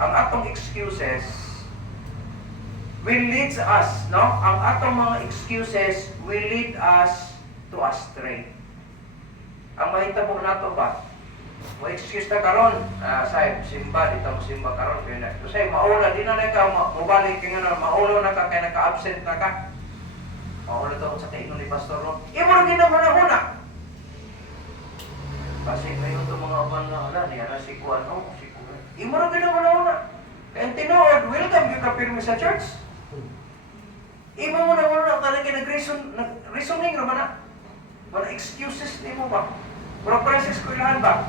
ang atong excuses will lead us, no? Ang atong mga excuses will lead us to astray. Ang mahitabo nato ba? Mo excuse na karon, say simba dito mo simba karon kay na. Say maula di na ka mobalik kay ngano, maula na ka kay naka-absent na ka. Maula daw sa kay ni pastor no. Imo ra ginahuna-huna. Kasi may ito mga uban na ala niya na si Kuan o si Kuan. Imo ra ginahuna-huna. Kaya tinuod, welcome you ka pirmi sa church. Imo mo na wala talaga nag-reasoning ra man na. Wala excuses ni mo ba? Pero prices ko ilahan ba?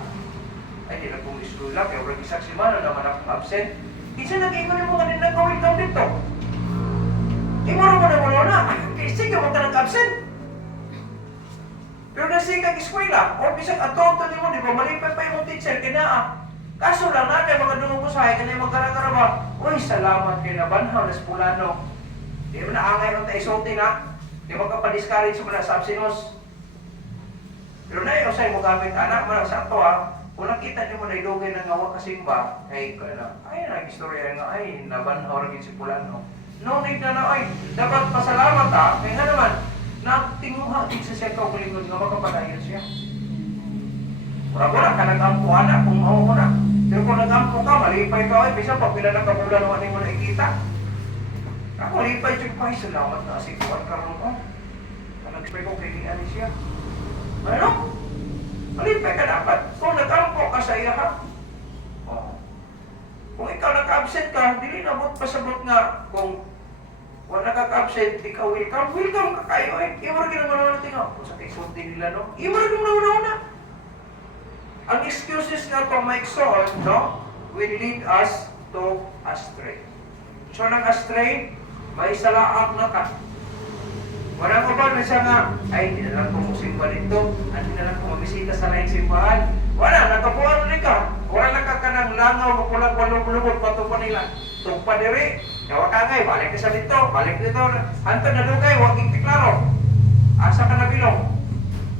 Ay, di na kong iskula, kaya wala isang simana naman akong absent. Isa nag-iwan mo kanina nag-welcome dito. Imuro mo na wala na. Kaya sige mo ka nag-absent. Pero nasi kang eskwela, o bisang atonto ni mo, di ba, malipad pa yung teacher, kinaa. Kaso lang na, kaya mga dungo ko sa akin, kaya magkara-kara ba? Uy, salamat kay Nabanhaw, Naspulano. Di mo na angay ng taisote na. Di mo ka pa-discourage mo na sa absinos. Pero na yun, sa'yo mo gamit anak mo sa ato ha. Kung nakita niyo mo na ilugay ng ngawa kasimba, ay, nag-istorya nga, ay, Nabanhaw rin si Pulano. No need na na, ay, dapat pasalamat ha. Kaya nga naman, nagtinguha din sa siya kaukulingod nga makapadayon siya. Wala ka nag-ampo anak kung mauho na. Pero kung nag-ampo ka, malipay ka, ay, bisa pa pila ng kabulan mo mo nakikita. Ako, malipay siya pa, ay, salamat na si Kuan karon ko. Nag-spray ko kay ni siya. Ano? Malipay ka dapat. Kung nag-ampo ka sa iya ha. Oh. Kung ikaw nag-absent ka, dili na mo't pasabot nga kung wala nagkaka-absent, ikaw welcome. Welcome ka kayo eh. Iwara ginagawa natin nga. Kung sa kaisulti nila, no? Iwara ginagawa na. Ang excuses na ito, Mike Saul, no? Will lead us to astray. So, nang astray, may salaak na ka. Wala ko ba na siya nga, ay, hindi na lang kung simba dito, at hindi na lang kung mabisita sa laing simbahan. Wala, nagkapuan ulit ka. Wala nagkakanang langaw, mapulang walong-lubog, patupan nila. Tugpa diri, yawa ka ngay, balik ka sa dito, balik dito. Anto na dugay, huwag ikiklaro. Asa ka na bilong.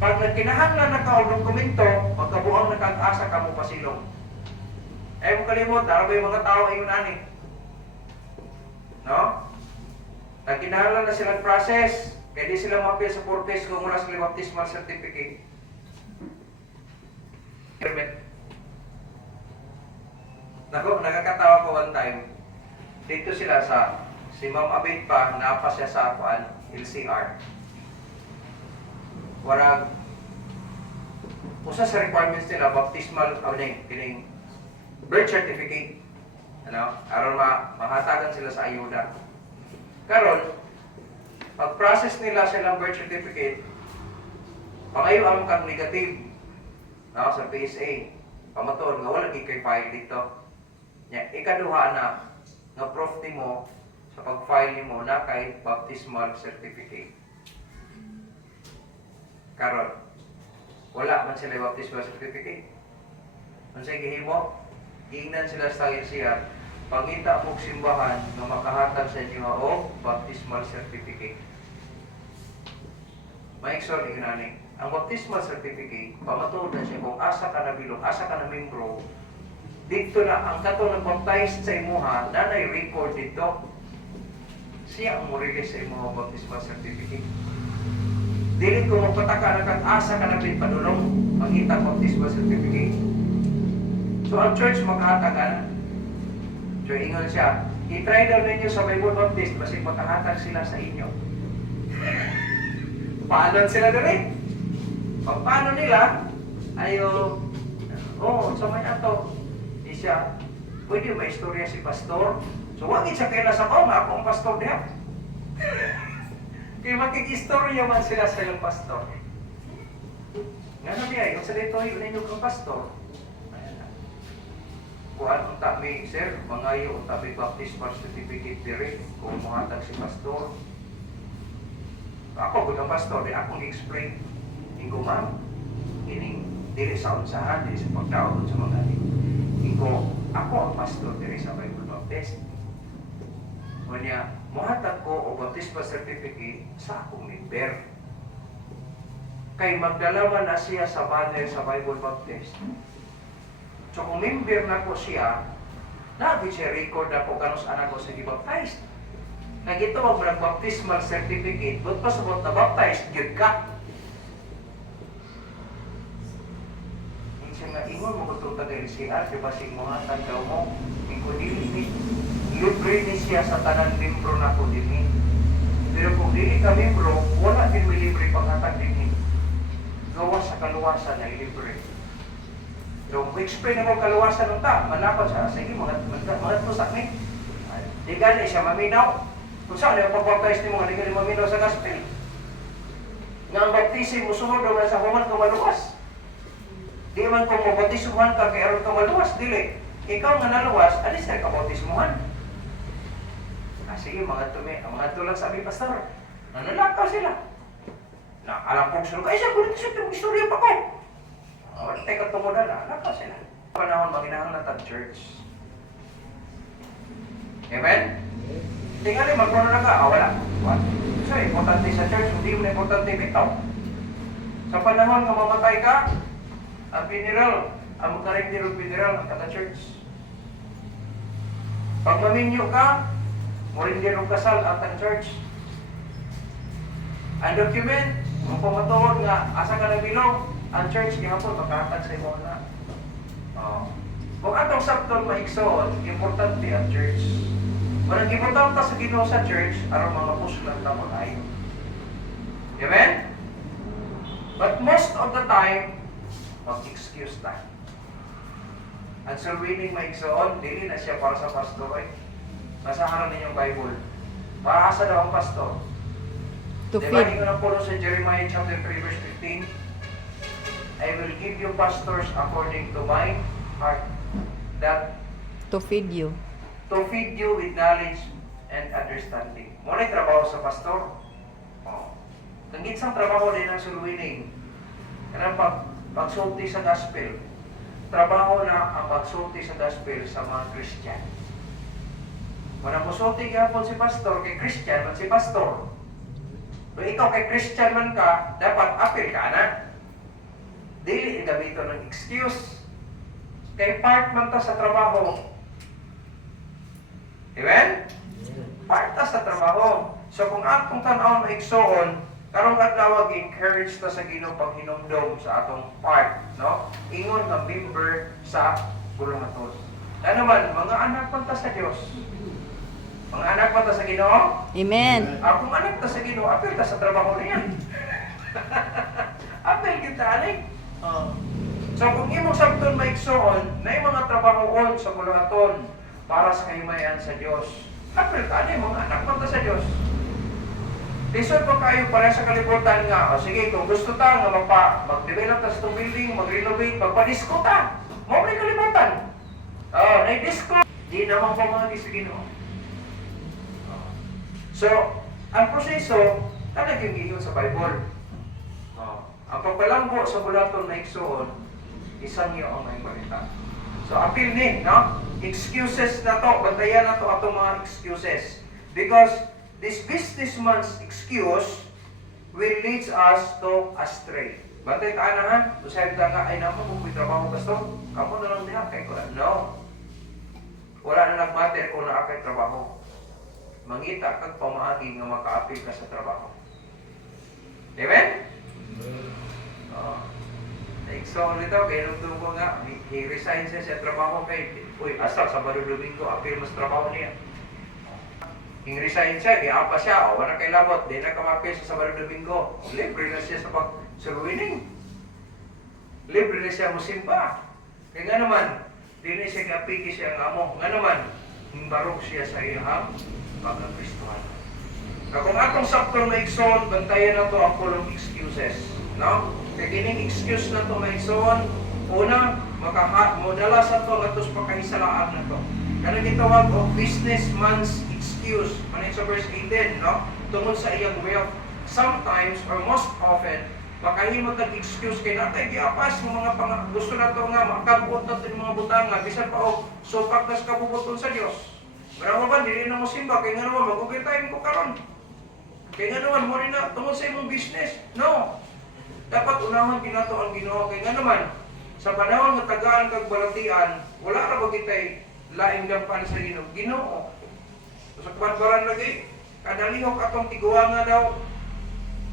Pag nagkinahanglan na ka o dokumento, pagkabuang nakag-asa ka mo pasilong. Ay mo kalimot, dara ba yung mga tao ay ani? No? Nagkinahanglan na silang process, kaya di sila mapil sa purpose kung mula sa baptismal certificate. Nakakatawa ko one time. Dito sila si Ma'am Abid pa, napa siya sa LCR. Warag, usa sa requirements nila, baptismal, kining birth certificate. Ano? Aron mahatagan sila sa ayuda. Karon, pag-process nila silang birth certificate, pangayo ang kang negative sa PSA. Pamatuon nga wala kay file dito. Ikaduha na nga proof mo sa pag-file nimo na kay baptismal certificate. Karon, wala man sila baptismal certificate. Unsay gihimo? Giingnan sila sa LCR, pangita mo simbahan nga makahatag sa inyo og baptismal certificate. Maikson ignani. Ang baptismal certificate, pamatuod na siya kung asa ka na bilog, asa ka na membro, dito na ang kato nag-baptize sa imuha, nanay record dito. Siya ang mo-release sa imuha baptismal certificate. Dili ko magpataka na kang asa ka na pinpadulong, mangita baptismal certificate. So ang church maghahatag na. So ingon siya, i-try daw ninyo sa Bible Baptist, kasi makahatag sila sa inyo. Paano sila dali? Paano nila? Ayo, sa may ato, di siya, pwede ba istorya si pastor? So wag siya kaya sa ko, nga akong pastor niya. Kaya makikistorya man sila sa ilang pastor. Nga na niya, yung sa dito, yun ninyo kang pastor. Kuhaan kung tabi, sir, mangayo kung tabi baptismal certificate dire, kung muhatag si pastor. Ako, kung ang pastor, di akong explain. Hindi ma'am, ining dili sa unsahan, dili sa pagdaon sa mga hindi ako ang pastor diri sa Bible Baptist. So niya, muhatag ko o baptismal certificate sa akong member. Kay magdalaman na siya sa banner sa Bible Baptist. So kung member na ko siya, Nabi siya record na po kanus anak ko sa gibaptize. Nagitawag mo baptismal certificate, but pasabot na baptized, yun ka. Minsan nga, ingon mo kung tagay siya, di ba sing mga tanda mo, hindi libre ni siya sa tanang membro na ko din. Pero kung dili ka membro, wala din may libre paghatag din. Gawa sa kaluwasan na libre. So, explain na mo kaluwasan ng ta, malapad siya, sige, mga tusak ni. Di gani siya maminaw. Kung saan yung pag-baptize ni mga di gani maminaw sa gospel. Nga ang baptisin mo, sunod naman sa human ka maluwas. Di man kung mabaptisuhan ka, kaya aron ka maluwas, dili. Ikaw nga naluwas, alis na ka baptisuhan. Sige, mga tulang sabi, pastor, nanalakaw sila. Na, alam kong sunod, ay siya, kulit siya, itong istorya pa ko. Teka, tumuda na, nalakaw sila. Panahon, maginahang natag church. Amen? Tingali, magpuno na ka, wala. What? So, importante sa church, hindi mo na importante bitaw. Sa panahon nga mamatay ka, ang funeral, ang magkaring funeral, ang kata-church. Pag maminyo ka, murin din ang kasal at ang church. Ang document, kung pamatuod nga, asa ka nagbilong, ang church, gihapon, makahatag sa imo na. Kung atong sabton maigsoon, importante ang church. Walang importante sa Ginoo sa church, aron mga puslan tamo tayo. Amen? But most of the time, mag-excuse tayo. Ang surwining maigsoon, dili na siya para sa pastor. Basahan na ninyong Bible. Para sa daw ang pastor. Diba, hindi ko na po sa Jeremiah chapter 3 verse 15, I will give you pastors according to my heart. That To feed you. to feed you with knowledge and understanding. Muna yung trabaho sa pastor. Ang isang trabaho din ang sulwining. Kaya pagsulti sa gospel. Trabaho na ang pagsulti sa gospel sa mga Christian. Wala mo sulti gihapon si pastor, kay Christian man si pastor. Kung ikaw kay Christian man ka, dapat apil ka na. Dili gamito ng excuse. Kay part man ta sa trabaho. Amen? Part ta sa trabaho. So kung atong tan-aw maigsoon, karong adlaw encourage ta sa Ginoo paghinumdom sa atong part, no? Ingon nga member sa guluhaton. Ano naman, mga anak man ta sa Dios. Mga anak man ta sa Ginoo. Amen. Akong anak ta sa Ginoo, apil ta sa trabaho niya. Apil kita ani. So kung imong sabton maigsoon, na mga trabahoon sa guluhaton para sa kahimayan sa Dios. Apil ta ani mga anak man ta sa Dios. Lisod pa kayo para sa kalibutan nga. O sige, kung gusto ta nga mag-develop ta sa itong building, mag-renovate, magpa-disco ta. Mo may kalibutan. Na-disco. Di naman pa mga gisagino. So, ang proseso, talagang giyon sa Bible. Ang pagpalanggo sa bulaton na igsoon, isang iyo ang may balita. So, appeal ni, no? Excuses na to, bantayan na to atong mga excuses. Because this businessman's excuse will lead us to astray. Bantay taan na ha? Usay ta nga, ay naman kung may trabaho pastor, kamo na lang diha kay ko. No. Wala na nagmatter kung naa kay trabaho. Mangita kag pamaagi nga makaapil ka sa trabaho. Amen? So, nito, kaya nung ko nga, he resigns sa trabaho kay, uy, asa, Sabado Domingo, apil mas trabaho niya. Resign siya, iapa siya, wala kay labot, di na kamapil sa Sabado Domingo. Libre na siya sa pag-surwining. Libre na siya musimba. Kaya nga naman, di na siya kapiki siya ang amo. Nga naman, himbarok siya sa iyang pagkapristuhan. Kung atong saktong maigsoon, bantayan na to ang pulong excuses. No? Kaya kining excuse na to maigsoon, una, modala sa to at tos pakahisalaan na to. Kanang gitawag o businessman's excuse. Ano sa verse 18, no? Tungod sa iyang wealth. Sometimes, or most often, makahimag kang excuse kay natay giapas ng mga gusto na to nga makabot na to mga butanga bisan pa og supak nas kabubuton sa Dios. Pero ba dili na mo simba kay nga naman mag-overtime ko karon. Kay nga naman mo rin na tungod sa imong business. No. Dapat unahon ginato ang Ginoo kay nga naman sa panahon nga tagaan kag balatian, wala ra ba kitay laing gampan sa Ginoo. Sa kwarbaran lagi, kada lihok atong tiguwa nga daw,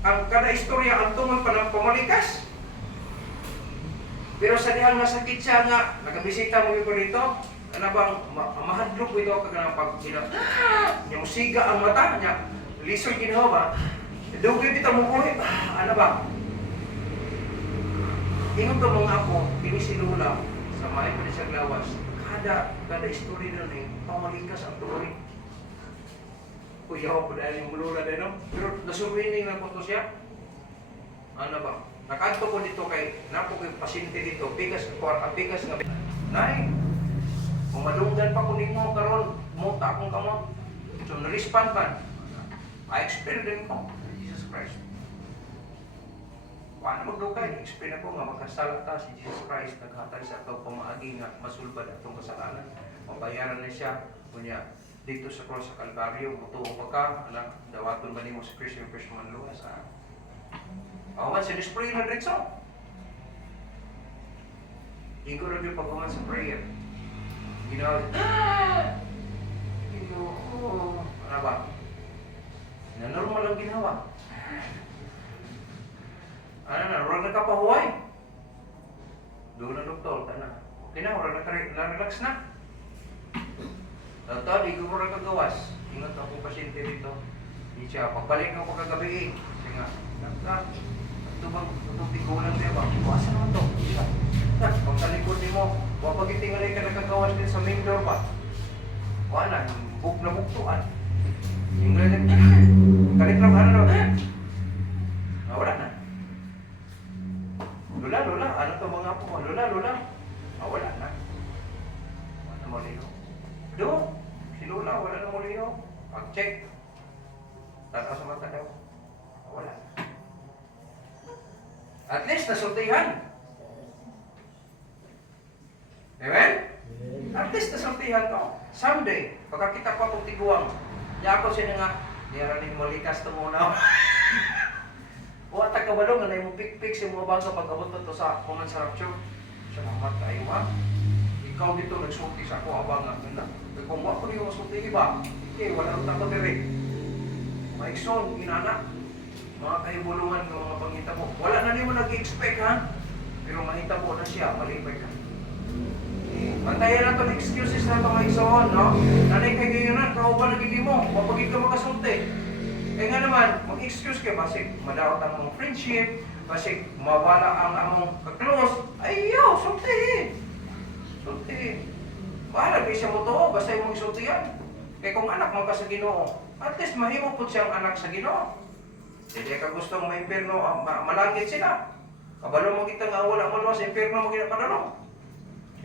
ang kada istorya ang tungod pa ng pamalikas. Pero sa dihang nasakit siya nga, nagabisita mo ko dito, ano bang mahadlok ito kagana pag niya musiga ang mata niya, lisoy Ginoo ba? Dugay kita mo ko, ano ba? Ingon ka mga ako, pinisilula sa may panisag lawas, kada istorya na rin, pamalikas ang tuloy. Kuya ko dahil yung mulula din, no? Pero nasumining na ko to siya. Ano ba? Nakanto ko dito kay, napo ko yung pasyente dito, bigas nga. Nay, kung madunggan pa ko nimo karon, muta akong kamot. So, na-respond pa. I-explain din ko, Jesus Christ. Paano magdugay? Explain ako nga magkasala ta si Jesus Christ, naghatag sa ito pamaagi nga masulbad atong kasalanan. Mabayaran na siya, kunya, dito sa cross sa Kalbaryo, mutuo pa ka, anak, dawaton ba nimo si Kristo yung first man luwas, ha? Ako man, sinis-pray na rin so. Hindi ko rin yung pag-uman sa prayer. Ginawa, Ginoo, ano ba? Na normal ang ginawa. Ano na, wala nagkapahuway. Doon na doktor, na. Okay na, wala na-relax na. Dato, di ko rin kagawas. Ingat ako pasyente dito. Di siya, pagbalik ako kagabi kasi nga, ito bang, itong tigulan niya ba? Iwasan naman ito. Kung sa likod mo, wapagitingalay ka nakagawas din sa main door ba? Wala, buk na buktuan. Yung galit, galit lang, ano na, wala na. Lola, ano to mga po? Lola, wala na. Wala mo liho. Do, si Lola, wala na mo liho. Pag-check. Tataw sa mata daw. Wala. At least nasultihan. Amen? At least nasultihan ko. Someday, pagkakita ko itong tiguang, niya ako siya nga, niranin mo likas ito muna. O at tagabalong na mo pik-pik si mga bangsa pag-abot na ito sa kuman sa rapture. Salamat kayo ha. Ikaw dito nagsulti sa ako abang nga. Kung ako niyo masulti iba, wala nang takot rin. Maikson, inana, mga kahibulungan ng mga pangita mo. Wala na niyo nag-expect ha. Pero mahita po na siya, malipay ka. Bantayan na ito excuses na ito maikson, no? Nanay kay gayonan, kauban na gindi mo, mapagid ka makasulti. Kaya nga naman, mag-excuse ka, basig madawat ang mong friendship, basig mawala ang among ka-close, ayaw, sultihin. Sultihin. Bahala, di siya mo to, basta yung mong sultihan. Kaya kung anak mo ka sa Ginoo, at least mahimo po siyang anak sa Ginoo. Hindi ka gustong ma-impirno, malangit sila. Kabalo mo kita nga wala mo sa impirno mo ginapadalo.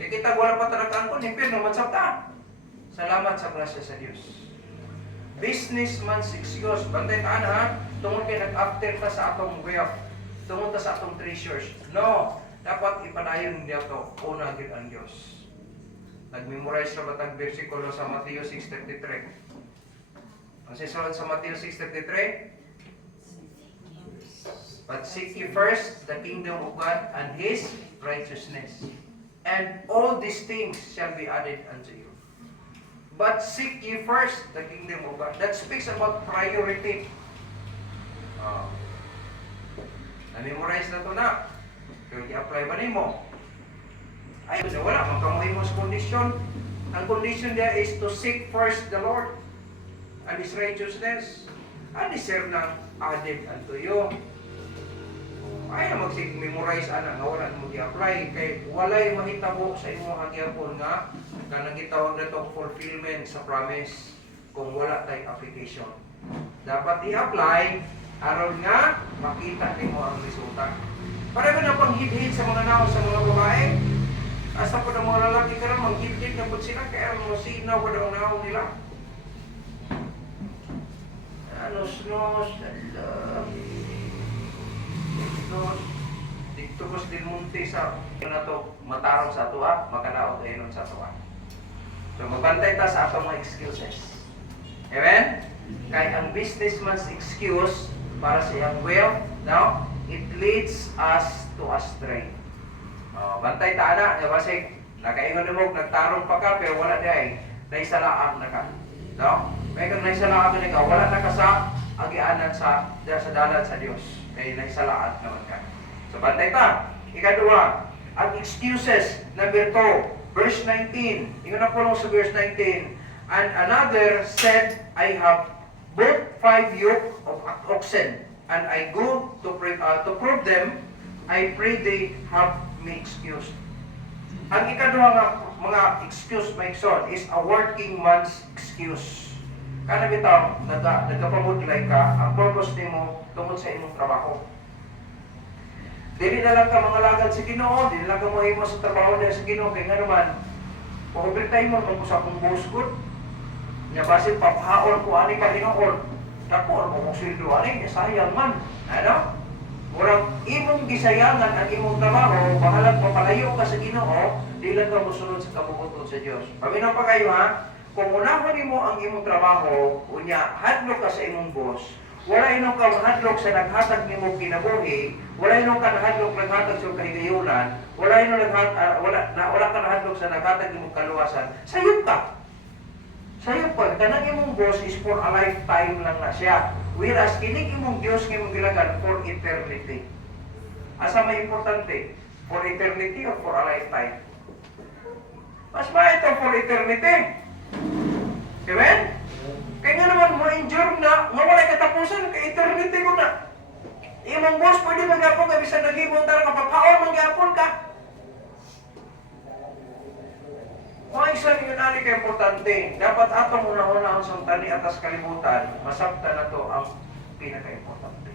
Kaya kita wala pa talagaan ko, impirno magsabta. Salamat sa grasya sa Diyos. Businessman's excuse. Bantay taan ha. Tungod kayo nag-after ta sa atong wealth. Tungod ta sa atong treasures. No. Dapat ipadayon niya to. Una gid ang Diyos. Nag-memorize na batang versikulo sa Mateo 6:33. Ang sisulod sa Mateo 6:33. But seek ye first the kingdom of God and His righteousness. And all these things shall be added unto you. But seek ye first the kingdom of God. That speaks about priority. Na-memorize na ito na. Kaya i-apply ba nimo? Ay, wala. Magkamuhin mo sa condition. Ang condition niya is to seek first the Lord and His righteousness. And deserve ng added unto you. Ay, mag-memorize ana nga wala mo i-apply. Kaya walay mahitabo sa imong hagyapon nga kanang gitawag na itong fulfillment sa promise kung wala tayong application. Dapat i-apply aron nga makita din mo ang resulta. Para na pang hid-hid sa mga naon sa mga babae. Asa po ng mga lalaki ka lang, mag-hid-hid na po sila kaya mo sinaw pa daw naon nila. Nos, dito ko din munti sa na to matarong sa tuwa, makalaot ayun sa tuwa. So magbantay ta sa atong mga excuses. Amen? Kaya ang businessman's excuse para sa iyang wealth, now, it leads us to astray. Bantay ta na, kasi Nakaingon mo, nagtarong pa ka, pero wala day. Naisalaan na ka. No? May kang naisalaan na ka, wala na ka sa agianan sa dalan sa Diyos. Kaya naisalaan naman ka. So, bantay ta. Ikadua, ang excuses, number 2, verse 19. Ingon na po sa verse 19. And another said, I have bought 5 yoke of oxen, and I go to prove them. I pray they have me excused. Ang ikadua nga mga excuse, my son, is a working man's excuse. Kana bitaw, nagapamudlay ka, ang purpose nimo tungod sa imong trabaho. Dili na lang ka mga lagad sa Ginoo, dili lang ka mohimo sa trabaho dahil sa Ginoo, kaya nga naman, overtime mo, mag-usap kong buskot, nga basit papahaon ko ani ka Ginoo, dako, mo kong sildo ani, sayang man, ano? Murang imong gisayangan ang imong trabaho, bahalang papalayo ka sa Ginoo, di lang ka musunod sa kabubuton sa Dios. Paminaw pa kayo ha, kung unahon nimo ang imong trabaho, unya hadlok ka sa imong boss, wala inong ka hadlok sa naghatag nimo kinabuhi, wala inong ka hadlok naghatag sa kahigayunan, wala ka nahadlok sa naghatag nimo kaluwasan, sayop ka. Sayop ka, kanang imong boss is for a lifetime lang na siya. Whereas kining imong Dios nga imong gilagan for eternity. Asa may importante? For eternity or for a lifetime? Mas ito for eternity. Amen? Kaya nga naman mo endure na, nga wala katapusan, ka eternity mo na. Imong boss pwede magyapon ka, bisan naghimong tara kapapaon, magyapon ka. Mga isa ninyo nani ka importante, dapat atong una-unahon sa tani atas kalibutan, masabta na to ang pinaka-importante.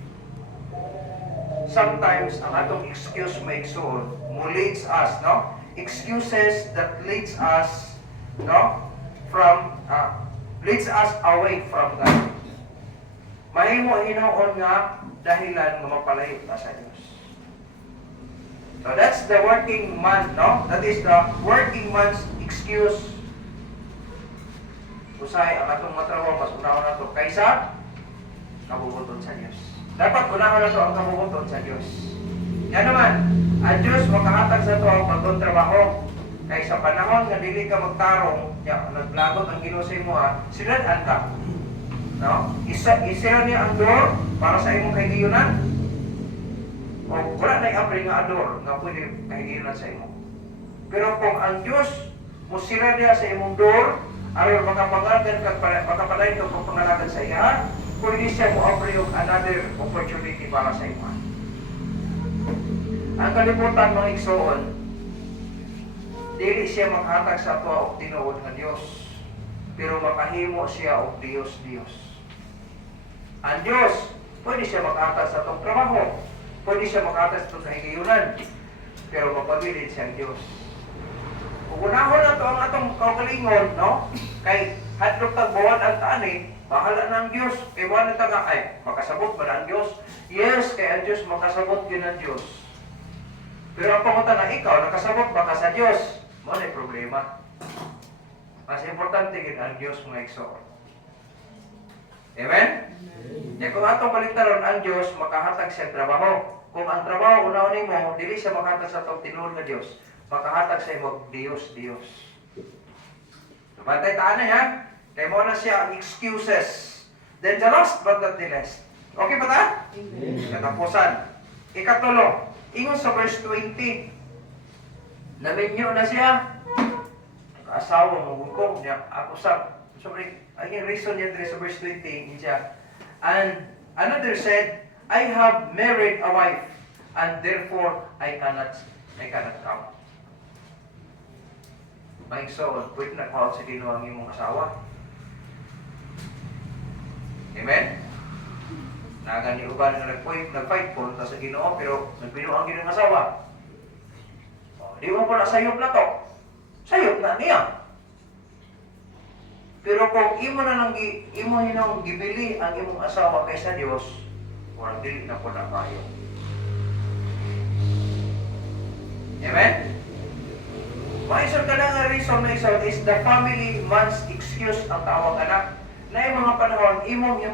Sometimes, ang atong excuse maigsoon, mo leads us, no? Excuses that leads us, no? Leads us away from God. Mahimo hinoon nga dahilan nga mapalayo ta sa Dios. So that's the working man, no? That is the working man's excuse. Usay ang atong matrabaho, mas unahon na to kaysa kabubuton sa Dios. Dapat unahon na to ang kabubuton sa Dios. Yan naman, ang Diyos makahatag sa to ang bagong trabaho. Kaya sa panahon nga dili ka magtarong, naglagot ang Ginoo sa imo, siladan ka. No? Isira niya ang door para sa imong kahigayunan. O wala na i-apply nga door nga pwede kahigayunan sa imo. Pero kung ang Diyos musira niya sa imong door, aron makapangalagan ka, makapalain ka kung pangalagan sa iya, pwede siya mo-apply yung another opportunity para sa imo. Ang kalibutan mga igsoon, dili siya maghatag sa ato og tinuod nga Dios, pero makahimo siya og Dios. Ang Dios, pwede siya maghatag sa atong trabaho, pwede siya maghatag sa atong kahigayunan, pero mapabilid siyang Dios. Kung unahon na to ang atong kaugalingon, no? Kay hadlok tagbawan ang tani, bahala na ang Dios. Kay wala ta nga ay makasabot ba ang Dios? Yes, kay ang Dios makasabot din ang Dios. Pero ang pangutan na ikaw, nakasabot ba ka sa Diyos? Mo na problema. Mas importante gid ang Diyos mga igsoon. Amen? Kaya kung atong baliktaron ang Diyos, makahatag siya trabaho. Kung ang trabaho unahon mo, dili siya makahatag sa atong tinuod nga Diyos, makahatag siya mag Diyos. Bantay taan na yan. Kaya mo na siya ang excuses. Then the last but not the least. Okay ba ta? Katapusan. Ikatulo. Ingon sa verse 20, naminyo na siya, asawa mo hukom niya, ako sa, ang reason niya sa verse 20, niya, and another said, I have married a wife, and therefore I cannot come. May so, pwede na kahit sa Ginoo ang imong asawa. Amen? Nagani uban nga nag-fight po sa Ginoo pero nagbinuang gid ang asawa. Di mo pala sayop na to. Sayop na niya. Pero kung imo na nang imo hinong gibili ang imong asawa kaysa Dios, walang dili na po na kayo. Amen? Maisod ka na nga reason na isa is the family man's excuse ang tawag anak. Na yung mga panahon, imong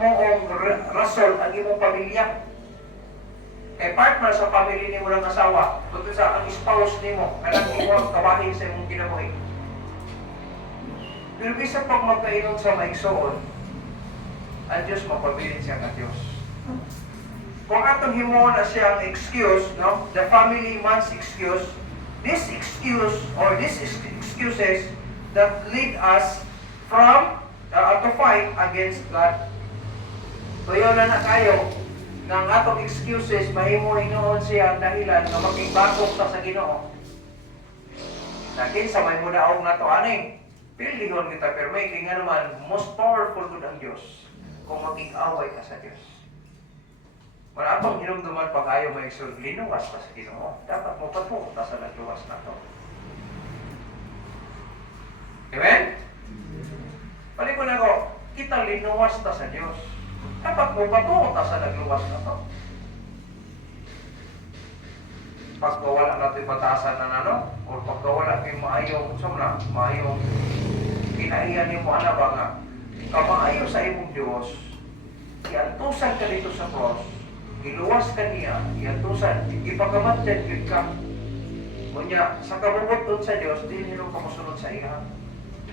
rason ang imong pamilya. Kay partner sa family nimo ng asawa, tungkol sa ang spouse nimo, kanang iwang kabahin sa imong kinabuhi. Pero bisa pag magkainom sa maigsoon, ang Diyos mapabilin siya ng Diyos. Kung atong himuon na siyang excuse, no? The family man's excuse, this excuse or these excuses that lead us from to fight against God. Tuyo na kayo ng atong excuses, mahimo hinuon siya ang dahilan na makigbakok ta sa Ginoo. Nakin sa may mudaog na to aning, pilihon kita pero may nga naman most powerful good ang Diyos kung makig-away ka sa Diyos. Wala atong hinumduman pag ayaw may linuwas ka sa Ginoo. Dapat mo patunta sa nagluwas na to. Amen? Palikon ako, kita linuwas ta sa Diyos. Dapat mo patunta sa nagluwas na to. Pagkawala natin batasan na ano, o pagkawala kayo maayong, sumna, maayong kinaiyan ni mo, ano ba nga, kamaayo sa imong Diyos, iantusan ka dito sa cross, giluwas ka niya, iantusan, ipagamatyan yun ka. Kunya, sa kabubuton sa Diyos, di nyo kamusunod sa iya.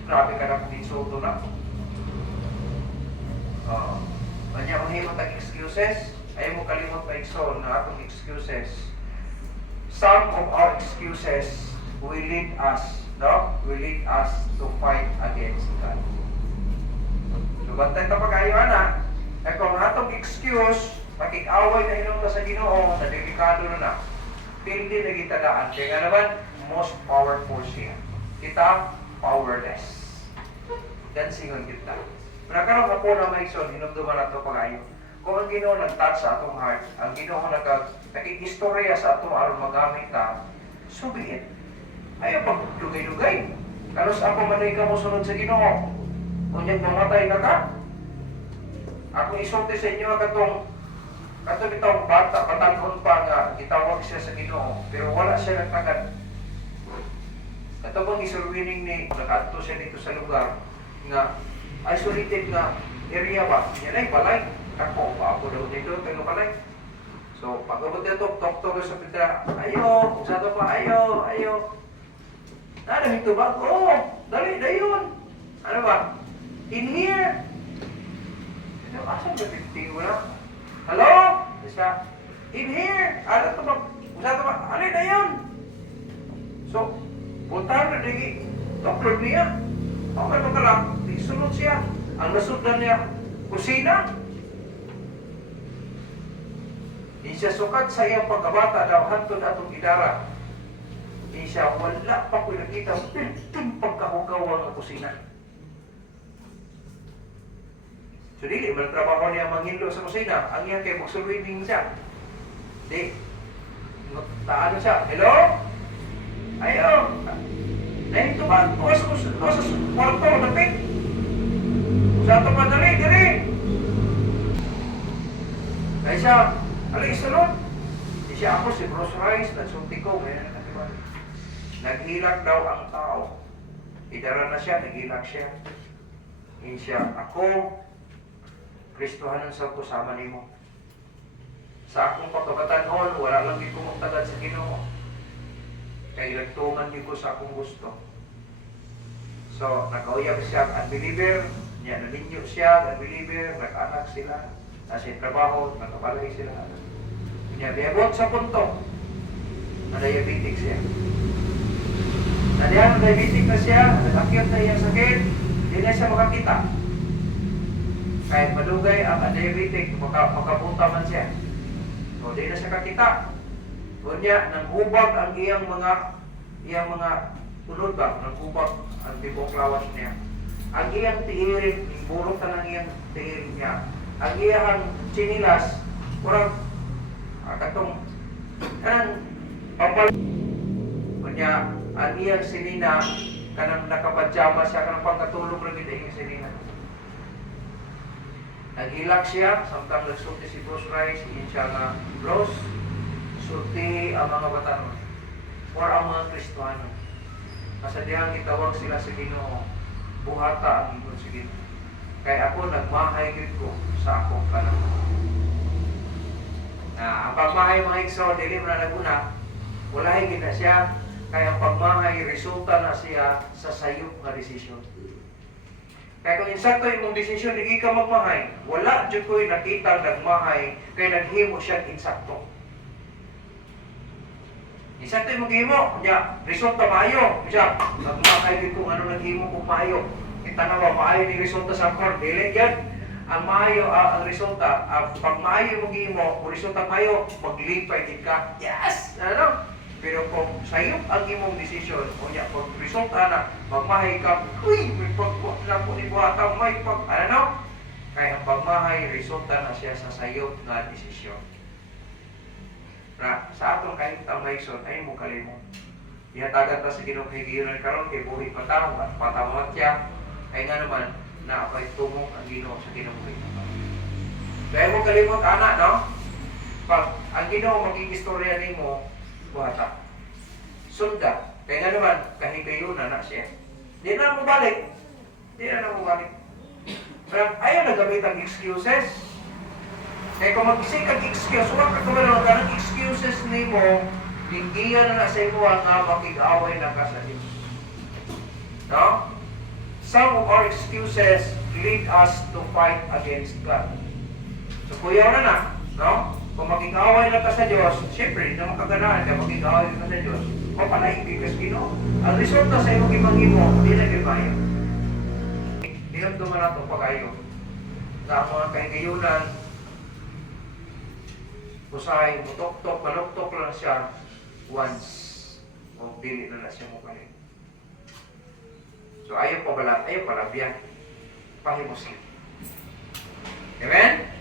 Grabe ka na pinsuto na. Kanya mahimot ang excuses, ayaw mo kalimot pa ikson na atong excuses. Some of our excuses will lead us, no? Will lead us to fight against God. So, bantay na pag-ayo, ana. E kung atong excuse, pakik-away na hinong sa Ginoo, na delikado na. Pildi na gitadaan. Kaya nga naman, most powerful siya. Kita, powerless. Dansingon kita. Nagkaroon ako na may son, hinumduman na ito pag-ayo. Kung ang Ginoo nag-touch sa atong heart, ang Ginoo nakikistorya sa atong aron magamit na, so be it. Ayaw pag dugay-dugay. Kalos ako manay ka mo sunod sa Ginoo. Kung yan mamatay na ka, ako isulti sa inyo katong itong bata, patalon pa nga, itawag siya sa Ginoo, pero wala siya nagtagad. Katong isulwining ni, nakato siya dito sa lugar, nga, isolated nga area ba? Yan ay balay. Ako, ako daw dito, tayo balay. So, pag-abot dito, doktor sa pitra, ayo, usado pa, ayo. Dito ba? Oo, dali, dayon. Ano ba? In here. Asan ba tingin mo na? Hello? Isa, in here. Ano ito ba? Usado pa, alin, dayon. So, puntahan na digi. Doktor niya. Okay ba ka lang? Sunod siya. Ang nasudlan niya, kusina. Di siya sukat sa iyang pagkabata daw hantod atong idara. Di siya wala pa ko nakita pinting pagkahugawa ng kusina. So dili, trabaho niya manghilo sa kusina. Ang iya kay magsulwining siya. Di, taano siya, hello? Ayo. Dahil ito ba? Tuwas sa kwarto, napit. Sa ito pa, dali. Dahil siya, alay, isunod. Di siya ako, si Bruce Rice, nagsunti ko, naghilak daw ang tao. Idara na siya, naghilak siya. Hindi siya, ako, Kristohanon sa kusama ni mo. Sa akong pagkabatanon, wala lang di ko magtagad sa Ginoo. Kaya nagtungan din ko sa akong gusto. So, nakauyab siya ang unbeliever, niya nalinyo siya ang unbeliever, nag-anak sila, nasa trabaho, nakabalay sila. Niya, diabot sa punto, na diabetic siya. Nadiyan, diabetic na siya, nag-akyat na iyang sakit, hindi na siya makakita. Kahit malugay ang diabetic, makapunta man siya. So, hindi na siya kakita. Kunya, nanghubag ang iyang mga tulod ba? Nanghubag ang tibok lawas niya. Ang iyang tiirin, burok ka ng iyang tiirin niya. Ang iyang chinilas, kurang, katong, kanang pampal. Kunya, ang iyang sinina, kanang nakapadyama siya, kanang pangkatulog rin ito yung sinina. Naghilak siya, samtang nagsulti si Bruce Rice, iyon siya nga, Bruce, sulti ang mga batanon or ang mga Kristohano. Kasadihang itawag sila sa Ginoo, buhata ang ingon sa Ginoo. Kaya ako nagmahay gid ko sa akong panahon. Ang pagmahay mga igsoon, dili mo na naguna, wala higit na siya, kaya ang pagmahay, resulta na siya sa sayop nga desisyon. Kaya kung insakto imong desisyon, hindi ka magmahay, wala dyan ko'y nakita nagmahay, kaya naghimo siya insakto. Insakto imong himo, niya, resulta maayo, siya, nagmahay din kung ano naghimo kung maayo. Kita na ba, maayo ni resulta sa court, dili yan. Ang maayo, ang resulta, pag maayo mong himo, kung resulta maayo, maglipay din ka. Yes! Ano? Pero kung sa'yo ang imong desisyon, o niya, kung resulta na, magmahay ka, uy, may pagbuhat na po ni buhatang, may pag, ano? Kaya ang pagmahay, resulta na siya sa sayo nga desisyon. Na, sa atong kahintang maison, ay mo kalimon. Ihatagan ta sa ginong karon kay buhi patao at patawat siya, ay nga naman, na ako'y tumong ang Ginoo sa kinabuhi. Dahil mo kalimot, anak, no? Pag ang Ginoo maging istorya nimo, buhata. Sunda. Kaya nga naman, kahigayon na siya. Di na mo balik. Di na mo balik. Pero ayaw nagamit ang excuses. Kaya kung mag-isip kang excuse, huwag ka tumalong ka ng excuses nimo, lindiyan na sa imo nga makig-away na ka sa Diyos. No? Some of our excuses lead us to fight against God. So, kuya na, no? Kung makikaway na ka sa Diyos, siyempre, na makaganahan ka, makikaway ka sa Diyos, mapalaigig ka sa Ginoo. Ang resulta sa iyong imangimo, di na kaya. Dinagduman na ito pag-ayo. Na ang mga kaigayunan, usahay, mutok-tok, maluktok lang siya once, o dili na siya mukalit. So ayaw palabyan, pahimos. Amen?